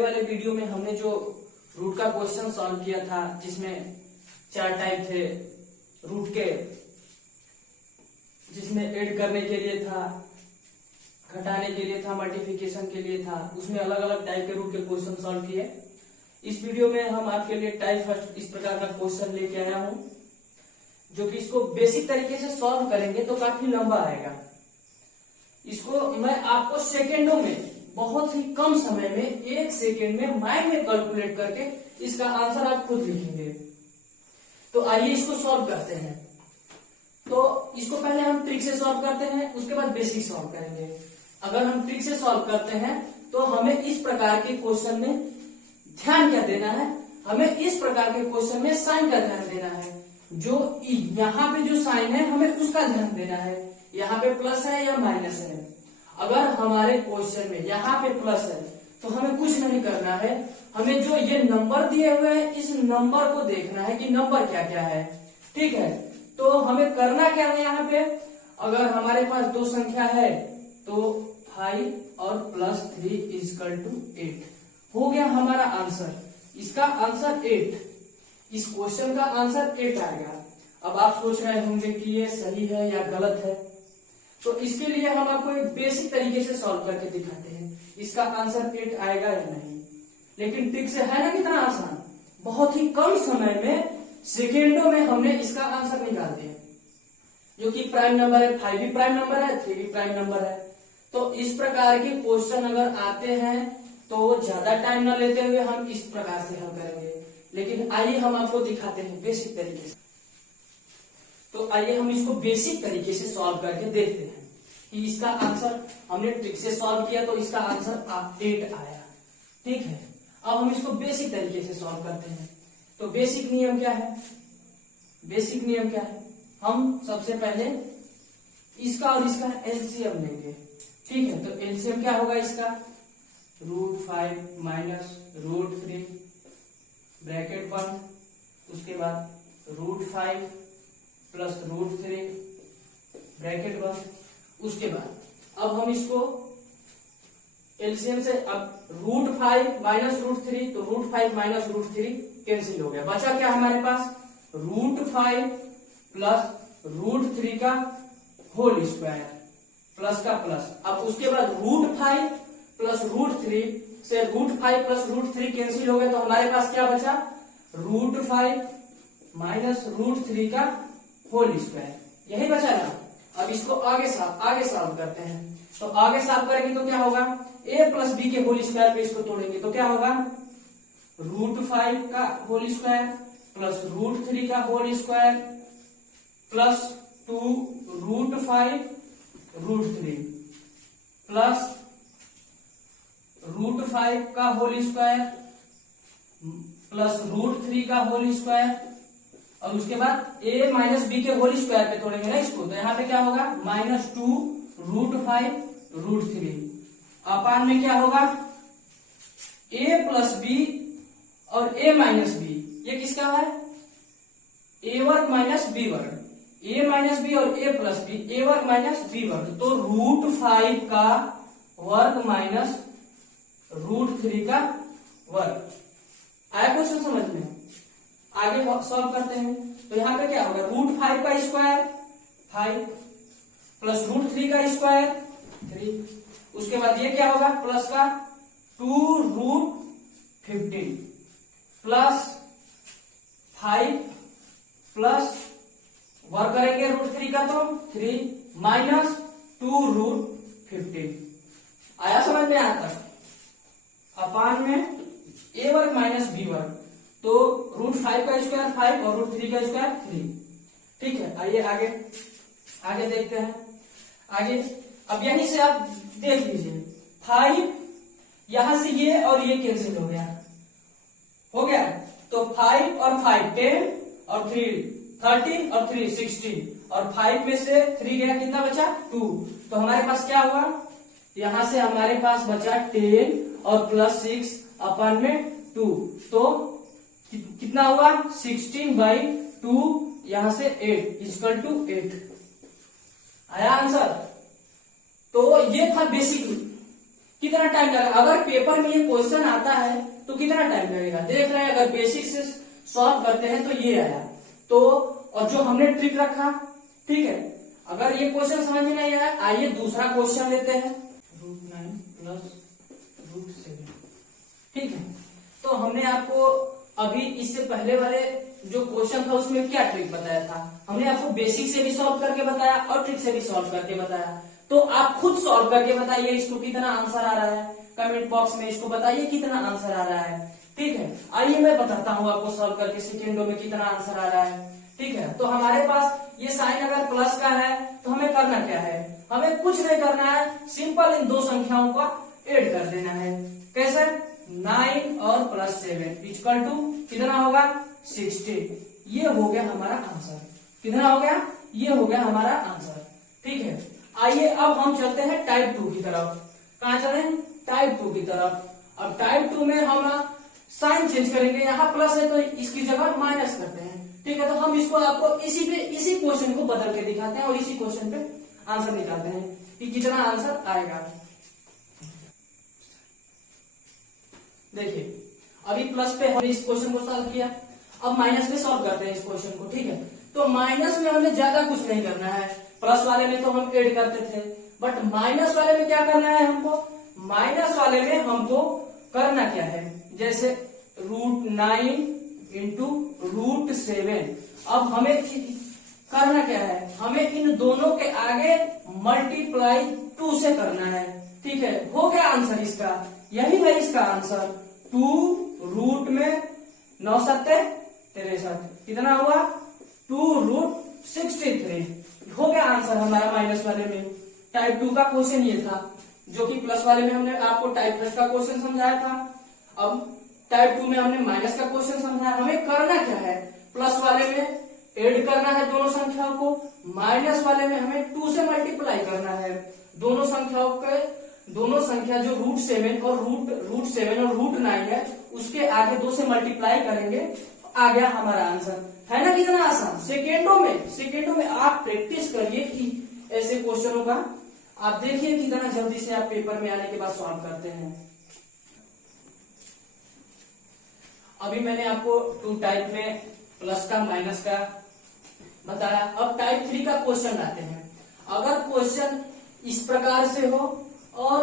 वाले वीडियो में हमने जो रूट का क्वेश्चन सॉल्व किया था, जिसमें 4 टाइप थे रूट के, जिसमें ऐड करने के लिए था, घटाने के लिए था, मल्टीप्लिकेशन के लिए था, उसमें अलग अलग टाइप के रूट के क्वेश्चन सॉल्व किए। इस वीडियो में हम आपके लिए टाइप फर्स्ट इस प्रकार का क्वेश्चन लेके आया हूं, जो कि इसको बेसिक तरीके से सॉल्व करेंगे तो काफी लंबा आएगा। इसको मैं आपको सेकेंडों में, बहुत ही कम समय में, 1 सेकेंड में माइंड में कैलकुलेट करके इसका आंसर आप खुद लिखेंगे। तो आइए इसको सॉल्व करते हैं। तो इसको पहले हम ट्रिक से सॉल्व करते हैं, उसके बाद बेसिक सॉल्व करेंगे। अगर हम ट्रिक से सॉल्व करते हैं तो हमें इस प्रकार के क्वेश्चन में ध्यान क्या देना है, हमें इस प्रकार के क्वेश्चन में साइन का ध्यान देना है। जो यहाँ पे जो साइन है हमें उसका ध्यान देना है, यहाँ पे प्लस है या माइनस है। अगर हमारे क्वेश्चन में यहाँ पे प्लस है तो हमें कुछ नहीं करना है, हमें जो ये नंबर दिए हुए हैं इस नंबर को देखना है कि नंबर क्या क्या है। ठीक है, तो हमें करना क्या है यहाँ पे, अगर हमारे पास 2 संख्या है तो 5 और +3 = 8 हो गया हमारा आंसर। इसका आंसर 8, इस क्वेश्चन का आंसर 8 आएगा। अब आप सोच रहे होंगे कि ये सही है या गलत है, तो इसके लिए हम आपको एक बेसिक तरीके से सॉल्व करके दिखाते हैं इसका आंसर 8 आएगा या नहीं। लेकिन ट्रिक से है ना कितना आसान, बहुत ही कम समय में, सेकेंडों में हमने इसका आंसर निकाल दिया। जो कि प्राइम नंबर है, 5 भी प्राइम नंबर है, 3 भी प्राइम नंबर है। तो इस प्रकार के क्वेश्चन अगर आते हैं तो ज्यादा टाइम न लेते हुए हम इस प्रकार से हल करेंगे। लेकिन आइए हम आपको दिखाते हैं बेसिक तरीके से। तो आइए हम इसको बेसिक तरीके से सॉल्व करके देखते हैं कि इसका आंसर, हमने ट्रिक से सॉल्व किया तो इसका आंसर 8 आया। ठीक है, अब हम इसको बेसिक तरीके से सॉल्व करते हैं। तो बेसिक नियम क्या है, बेसिक नियम क्या है, हम सबसे पहले इसका और इसका एलसीएम लेंगे। ठीक है, तो एलसीएम क्या होगा इसका, √5 - √3 ब्रैकेट 1, उसके बाद √5 + √3 ब्रैकेट 1। उसके बाद अब हम इसको एलसीएम से, अब √5 - √3, तो √5 - √3 कैंसिल हो गया, बचा क्या हमारे पास, √5 + √3 का होल स्क्वायर, प्लस का प्लस। अब उसके बाद √5 + √3 से √5 + √3 कैंसिल हो गया, तो हमारे पास क्या बचा, √5 - √3 का होल स्क्वायर, यही बचा ना। अब इसको आगे सॉल्व करते हैं। तो आगे सॉल्व करेंगे तो क्या होगा, a + b के होल स्क्वायर पे इसको तोड़ेंगे तो क्या होगा, √5 का होल स्क्वायर + √3 का होल स्क्वायर + 2 √5 √3 प्लस √5 का होल स्क्वायर + √3 का होल स्क्वायर, और उसके बाद a - b के होल स्क्वायर पे तोड़ेंगे ना इसको, तो यहाँ पे क्या होगा, -2 √5 √3 अपान में क्या होगा, a + b और a - b, ये किसका है, a² - b², a - b और a + b, a² - b², तो √5 का वर्ग माइनस √3 का वर्ग। आया क्वेश्चन समझ में, आगे सॉल्व करते हैं। तो यहाँ पे क्या होगा, √5 का स्क्वायर 5 + √3 का स्क्वायर 3, उसके बाद ये क्या होगा, प्लस का 2√15 प्लस 5 प्लस वर्ग करेंगे √3 का तो 3 माइनस 2√15। आया समझ में, आता अपान में a² - b², तो √5 का स्क्वायर 5 और √3 का स्क्वायर 3। ठीक है, आइए आगे देखते हैं। आगे अब यहीं से आप देख लीजिए, 5 यहां से ये और ये कैंसिल हो गया, तो 5 और 5 10 और 3 13 और 3 16, और 5 में से 3 गया, कितना बचा, 2। तो हमारे पास क्या हुआ, यहां से हमारे पास बचा 10 और +6 अपान में 2, तो कितना हुआ, 16/2, यहां से 8 = 8। आया आंसर। तो ये था बेसिक कितना टाइम लगेगा? अगर पेपर में ये क्वेश्चन आता है तो कितना टाइम लगेगा? देख रहे हैं, अगर बेसिक से सॉल्व करते हैं तो ये आया, तो और जो हमने ट्रिक रखा, ठीक है, अगर ये क्वेश्चन समझ में नहीं आया, आइए दूसरा क्वेश्चन लेते हैं, √9 + √7, ठीक है। तो हमने आपको अभी इससे पहले वाले जो क्वेश्चन था उसमें क्या ट्रिक बताया था? हमने आपको बेसिक से भी सॉल्व करके बताया और ट्रिक से भी सॉल्व करके बताया। तो आप खुद सॉल्व करके बताइए इसको कितना आंसर आ रहा है, कमेंट बॉक्स में इसको बताइए कितना आंसर आ रहा है, ठीक है। आइए मैं बताता हूँ आपको सॉल्व करके सेकेंडों में कितना आंसर आ रहा है, ठीक है। तो हमारे पास ये साइन अगर प्लस का है तो हमें करना क्या है? हमें कुछ नहीं करना है, सिंपल इन दो संख्याओं का ऐड कर देना है। कैसे? 9 और +7 इक्वल टू कितना होगा? 60। ये हो गया हमारा आंसर। कितना हो गया? ये हो गया हमारा आंसर, ठीक है। आइए अब हम चलते हैं टाइप 2 की तरफ। कहां चले? टाइप 2 की तरफ। अब टाइप 2 में हम साइन चेंज करेंगे, यहाँ प्लस है तो इसकी जगह माइनस करते हैं, ठीक है। तो हम इसको आपको इसी क्वेश्चन को बदल के दिखाते हैं और इसी क्वेश्चन पे आंसर निकालते हैं कि कितना आंसर आएगा। देखिए, अभी प्लस पे हमने इस क्वेश्चन को सॉल्व किया, अब माइनस पे सॉल्व करते हैं इस क्वेश्चन को, ठीक है। तो माइनस में हमें ज्यादा कुछ नहीं करना है, प्लस वाले में तो हम ऐड करते थे, बट माइनस वाले में क्या करना है हमको? माइनस वाले में हमको करना क्या है? जैसे √9 × √7। अब हमें करना क्या है? हमें इन दोनों के आगे मल्टीप्लाई 2 से करना है, ठीक है। हो गया आंसर इसका, यही है इसका आंसर। 2 में 9 7 63, कितना हुआ? 2√63 हो गया आंसर हमारा माइनस वाले में। टाइप 2 का क्वेश्चन ये था, जो कि प्लस वाले में हमने आपको टाइप फर्स्ट का क्वेश्चन समझाया था। अब टाइप 2 में हमने माइनस का क्वेश्चन समझाया। हमें करना क्या है? प्लस वाले में ऐड करना है दोनों संख्याओं को, माइनस वाले में हमें 2 से मल्टीप्लाई करना है दोनों संख्याओं के। दोनों संख्या जो √7 और √9 है, उसके आगे 2 से मल्टीप्लाई करेंगे, आ गया हमारा आंसर। है ना कितना आसान? सेकेंडों में आप प्रैक्टिस करिए ऐसे क्वेश्चनों का। आप देखिए कितना जल्दी से आप पेपर में आने के बाद सॉल्व करते हैं। अभी मैंने आपको 2 टाइप में प्लस का माइनस का बताया। अब टाइप 3 का क्वेश्चन लाते हैं। अगर क्वेश्चन इस प्रकार से हो और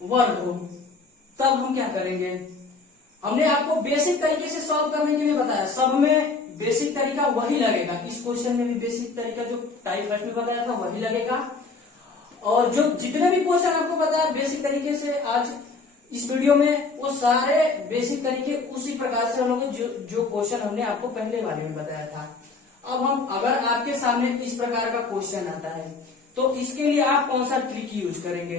वर्ग हो, तब हम क्या करेंगे? हमने आपको बेसिक तरीके से सॉल्व करने के लिए बताया, सब में बेसिक तरीका वही लगेगा। इस क्वेश्चन में भी बेसिक तरीका जो टाइप फर्स्ट में बताया था वही लगेगा, और जो जितने भी क्वेश्चन आपको बताया बेसिक तरीके से आज इस वीडियो में, वो सारे बेसिक तरीके उसी प्रकार से हम लोग जो क्वेश्चन हमने आपको पहले वाले में बताया था। अब हम अगर आपके सामने इस प्रकार का क्वेश्चन आता है तो इसके लिए आप कौन सा ट्रिक यूज करेंगे?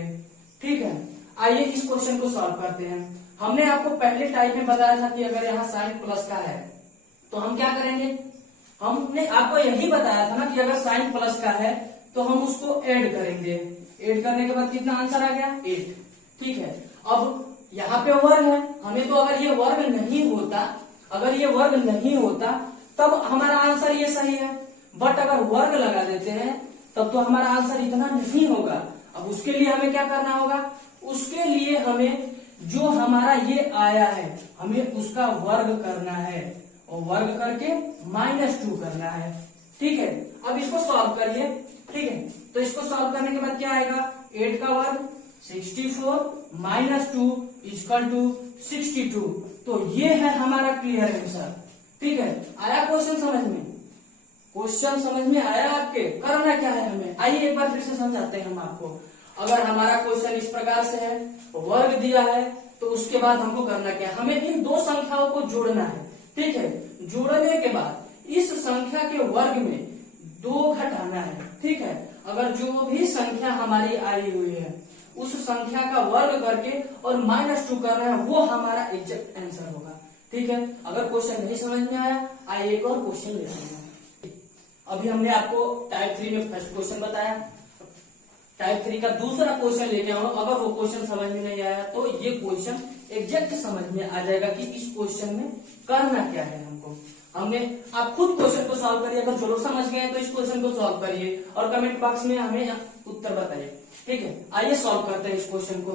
ठीक है, आइए इस क्वेश्चन को सॉल्व करते हैं। हमने आपको पहले टाइप में बताया था कि अगर यहाँ साइन प्लस का है तो हम क्या करेंगे? हमने आपको यही बताया था ना कि अगर साइन प्लस का है तो हम उसको ऐड करेंगे। ऐड करने के बाद कितना आंसर आ गया? 8। ठीक है, अब यहाँ पे वर्ग है, हमें तो अगर ये वर्ग नहीं होता तब हमारा आंसर ये सही है, बट अगर वर्ग लगा देते हैं तब तो हमारा आंसर इतना नहीं होगा। अब उसके लिए हमें क्या करना होगा? उसके लिए हमें जो हमारा ये आया है हमें उसका वर्ग करना है, और वर्ग करके -2 करना है। ठीक है, अब इसको सॉल्व करिए। ठीक है, तो इसको सॉल्व करने के बाद क्या आएगा? 8 का वर्ग 64 -2 = 62। तो ये है हमारा क्लियर आंसर। ठीक है, आया क्वेश्चन समझ में? क्वेश्चन समझ में आया आपके? करना क्या है हमें? आइए एक बार फिर से समझाते हैं हम आपको। अगर हमारा क्वेश्चन इस प्रकार से है, वर्ग दिया है, तो उसके बाद हमको करना क्या है? हमें इन दो संख्याओं को जोड़ना है। ठीक है, जोड़ने के बाद इस संख्या के वर्ग में 2 घटाना है। ठीक है, अगर जो भी संख्या हमारी आई हुई है उस संख्या का वर्ग करके और -2 करना है, वो हमारा एग्जैक्ट आंसर होगा। ठीक है, अगर क्वेश्चन नहीं समझ में आया, आइए एक और क्वेश्चन लेते हैं। अभी हमने आपको टाइप 3 में फर्स्ट क्वेश्चन बताया, टाइप 3 का दूसरा क्वेश्चन लेके आऊंगा। अगर वो क्वेश्चन समझ में नहीं आया तो ये क्वेश्चन एग्जैक्ट समझ में आ जाएगा कि इस क्वेश्चन में करना क्या है हमको। आप खुद क्वेश्चन को सॉल्व करिए। अगर जो लोग समझ गए तो इस क्वेश्चन को सॉल्व करिए और कमेंट बॉक्स में हमें उत्तर बताइए। ठीक है, आइए सॉल्व करते हैं इस क्वेश्चन को।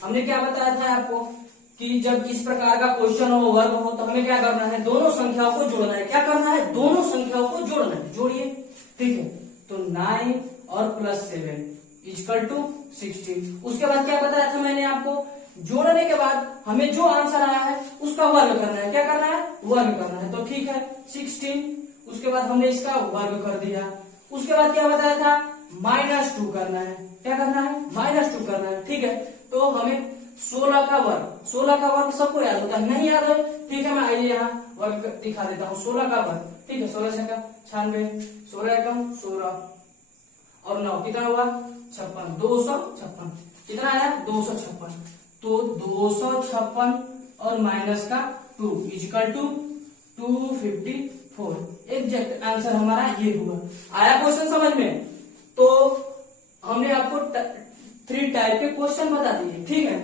हमने क्या बताया था आपको कि जब इस प्रकार का क्वेश्चन हो, वर्ग हो, तो हमें क्या करना है, दोनों संख्याओं को जोड़ना है। क्या करना है, दोनों संख्याओं को जोड़ना है। जोड़िए, ठीक है। तो 9 और +7 इक्वल टू 16। उसके बाद क्या बताया था मैंने आपको, जोड़ने के बाद हमें जो आंसर आया है उसका वर्ग करना है। क्या करना है, वर्ग करना है। तो ठीक है, 16। उसके बाद हमने इसका वर्ग कर दिया। उसके बाद क्या बताया था, -2 करना है। क्या करना है, -2 करना है। ठीक है, तो हमें 16 का वर्ग सबको याद होता है, नहीं याद है, ठीक है। मैं आइए यहाँ वर्ग दिखा देता हूँ। 16 का वर्ग, ठीक है। 16 छक्का 96, 16 एकम 16 और 9 कितना हुआ, 56, 256। कितना आया, 256। तो 256 और -2 इक्वल टू 254। एग्जैक्ट आंसर हमारा ये हुआ। आया क्वेश्चन समझ में? तो हमने आपको 3 टाइप के क्वेश्चन बता दिए, ठीक है।